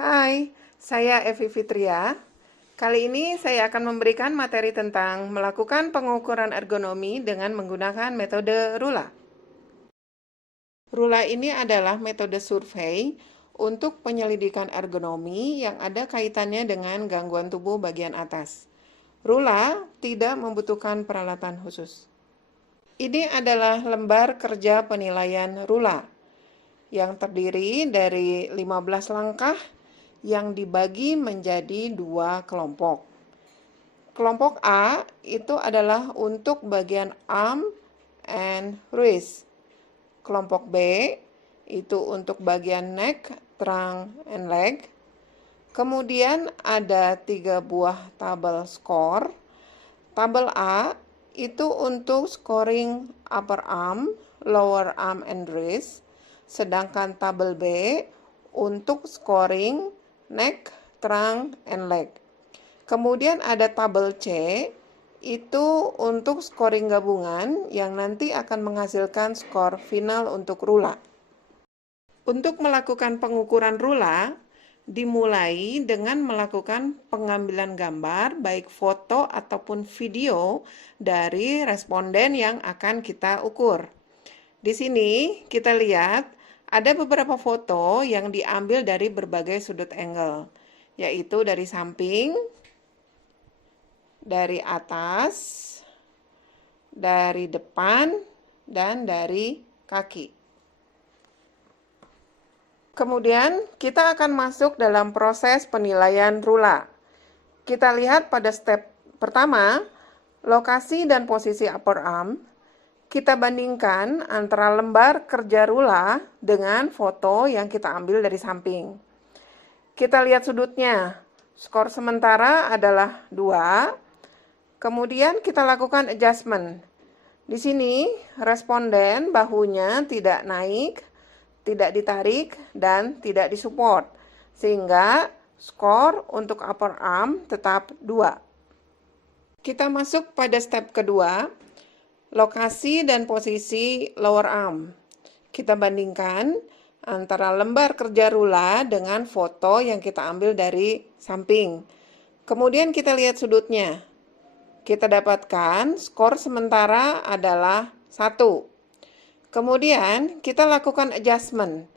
Hai, saya Evi Fitria. Kali ini saya akan memberikan materi tentang melakukan pengukuran ergonomi dengan menggunakan metode Rula. Rula ini adalah metode survei untuk penyelidikan ergonomi yang ada kaitannya dengan gangguan tubuh bagian atas. Rula tidak membutuhkan peralatan khusus. Ini adalah lembar kerja penilaian Rula yang terdiri dari 15 langkah yang dibagi menjadi 2 kelompok. Kelompok A itu adalah untuk bagian arm and wrist. Kelompok B itu untuk bagian neck, trunk, and leg. Kemudian ada 3 buah tabel skor. Tabel A itu untuk scoring upper arm, lower arm, and wrist. Sedangkan tabel B untuk scoring neck, trunk, and leg. Kemudian ada tabel C, itu untuk scoring gabungan yang nanti akan menghasilkan skor final untuk Rula. Untuk melakukan pengukuran Rula, dimulai dengan melakukan pengambilan gambar, baik foto ataupun video dari responden yang akan kita ukur. Di sini kita lihat ada beberapa foto yang diambil dari berbagai sudut angle, yaitu dari samping, dari atas, dari depan, dan dari kaki. Kemudian kita akan masuk dalam proses penilaian Rula. Kita lihat pada step pertama, lokasi dan posisi upper arm. Kita bandingkan antara lembar kerja Rula dengan foto yang kita ambil dari samping. Kita lihat sudutnya. Skor sementara adalah 2. Kemudian kita lakukan adjustment. Di sini responden bahunya tidak naik, tidak ditarik, dan tidak disupport. Sehingga skor untuk upper arm tetap 2. Kita masuk pada step kedua, lokasi dan posisi lower arm. Kita bandingkan antara lembar kerja Rula dengan foto yang kita ambil dari samping. Kemudian kita lihat sudutnya. Kita dapatkan skor sementara adalah 1. Kemudian kita lakukan adjustment.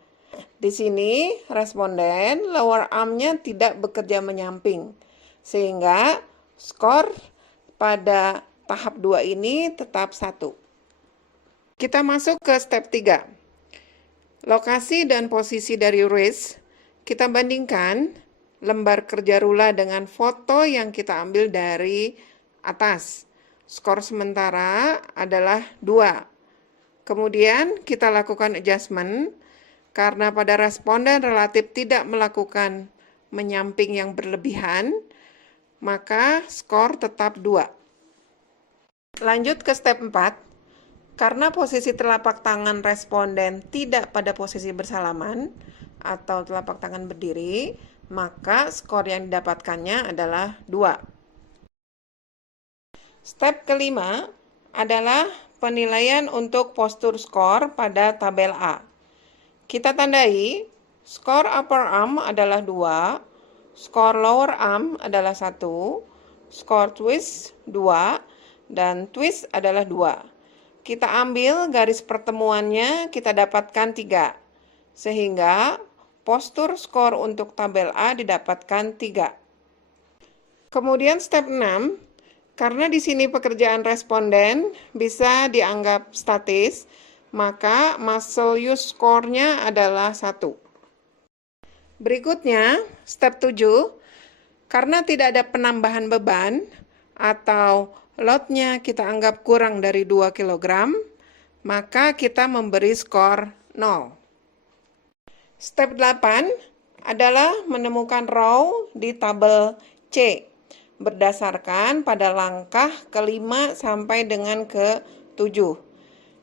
Di sini responden lower arm-nya tidak bekerja menyamping, sehingga skor pada tahap 2 ini tetap 1. Kita masuk ke step 3. Lokasi dan posisi dari wrist, kita bandingkan lembar kerja Rula dengan foto yang kita ambil dari atas. Skor sementara adalah 2. Kemudian kita lakukan adjustment, karena pada responden relatif tidak melakukan menyamping yang berlebihan, maka skor tetap 2. Lanjut ke step 4. Karena posisi telapak tangan responden tidak pada posisi bersalaman atau telapak tangan berdiri, maka skor yang didapatkannya adalah 2. Step kelima adalah penilaian untuk postur skor pada tabel A. Kita tandai skor upper arm adalah 2, skor lower arm adalah 1, skor twist 2, dan twist adalah 2. Kita ambil garis pertemuannya, kita dapatkan 3. Sehingga postur skor untuk tabel A didapatkan 3. Kemudian step 6, karena di sini pekerjaan responden bisa dianggap statis, maka muscle use score-nya adalah 1. Berikutnya, step 7, karena tidak ada penambahan beban atau load-nya kita anggap kurang dari 2 kg, maka kita memberi skor 0. Step 8 adalah menemukan row di tabel C berdasarkan pada langkah ke-5 sampai dengan ke-7.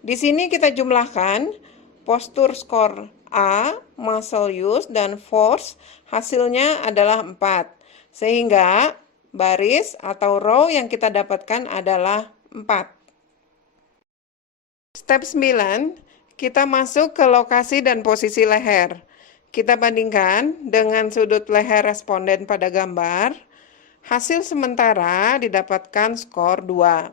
Di sini kita jumlahkan postur skor A, muscle use, dan force, hasilnya adalah 4. Sehingga baris atau row yang kita dapatkan adalah 4. Step 9, kita masuk ke lokasi dan posisi leher. Kita bandingkan dengan sudut leher responden pada gambar. Hasil sementara didapatkan skor 2.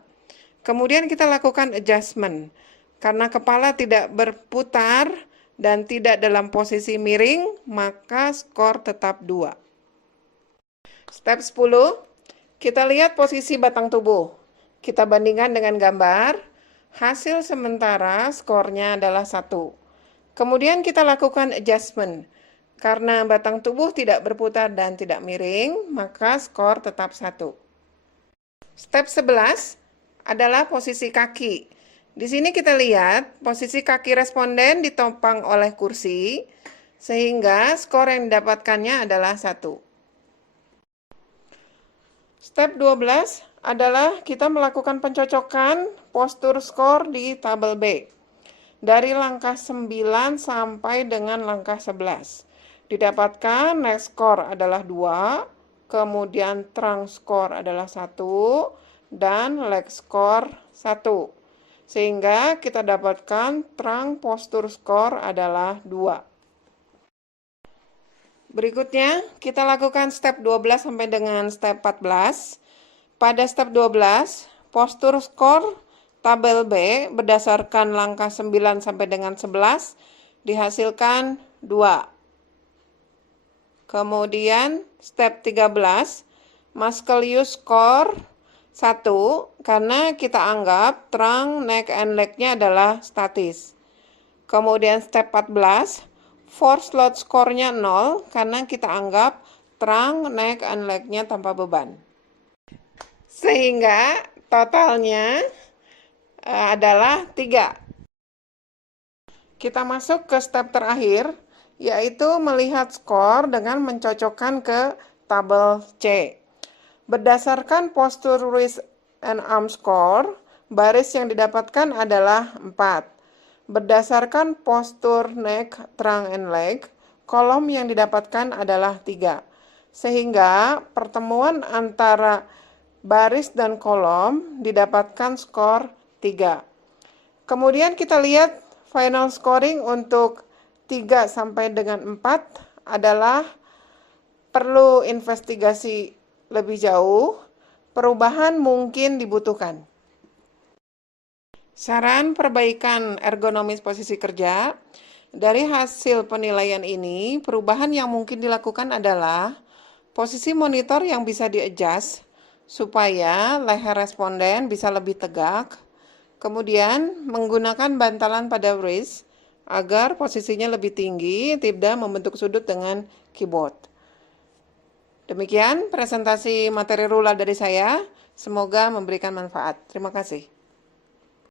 Kemudian kita lakukan adjustment. Karena kepala tidak berputar dan tidak dalam posisi miring, maka skor tetap 2. Step 10, kita lihat posisi batang tubuh. Kita bandingkan dengan gambar. Hasil sementara skornya adalah 1. Kemudian kita lakukan adjustment. Karena batang tubuh tidak berputar dan tidak miring, maka skor tetap 1. Step 11 adalah posisi kaki. Di sini kita lihat posisi kaki responden ditopang oleh kursi, sehingga skor yang didapatkannya adalah 1. Step 12 adalah kita melakukan pencocokan postur skor di tabel B. Dari langkah 9 sampai dengan langkah 11. Didapatkan neck score adalah 2, kemudian trunk score adalah 1, dan leg score 1. Sehingga kita dapatkan trunk postur score adalah 2. Berikutnya, kita lakukan step 12 sampai dengan step 14. Pada step 12, postur skor tabel B berdasarkan langkah 9 sampai dengan 11 dihasilkan 2. Kemudian step 13, muscle use score 1, karena kita anggap trunk, neck, and leg-nya adalah statis. Kemudian step 14, force load score-nya 0, karena kita anggap trunk, neck, and leg-nya tanpa beban. Sehingga totalnya adalah 3. Kita masuk ke step terakhir, yaitu melihat skor dengan mencocokkan ke tabel C. Berdasarkan postur wrist and arm score, baris yang didapatkan adalah 4. Berdasarkan postur neck, trunk, and leg, kolom yang didapatkan adalah 3. Sehingga pertemuan antara baris dan kolom didapatkan skor 3. Kemudian kita lihat final scoring untuk 3 sampai dengan 4 adalah perlu investigasi lebih jauh, perubahan mungkin dibutuhkan. Saran perbaikan ergonomis posisi kerja. Dari hasil penilaian ini, perubahan yang mungkin dilakukan adalah posisi monitor yang bisa di-adjust supaya leher responden bisa lebih tegak. Kemudian menggunakan bantalan pada wrist agar posisinya lebih tinggi, tidak membentuk sudut dengan keyboard. Demikian presentasi materi rula dari saya. Semoga memberikan manfaat. Terima kasih.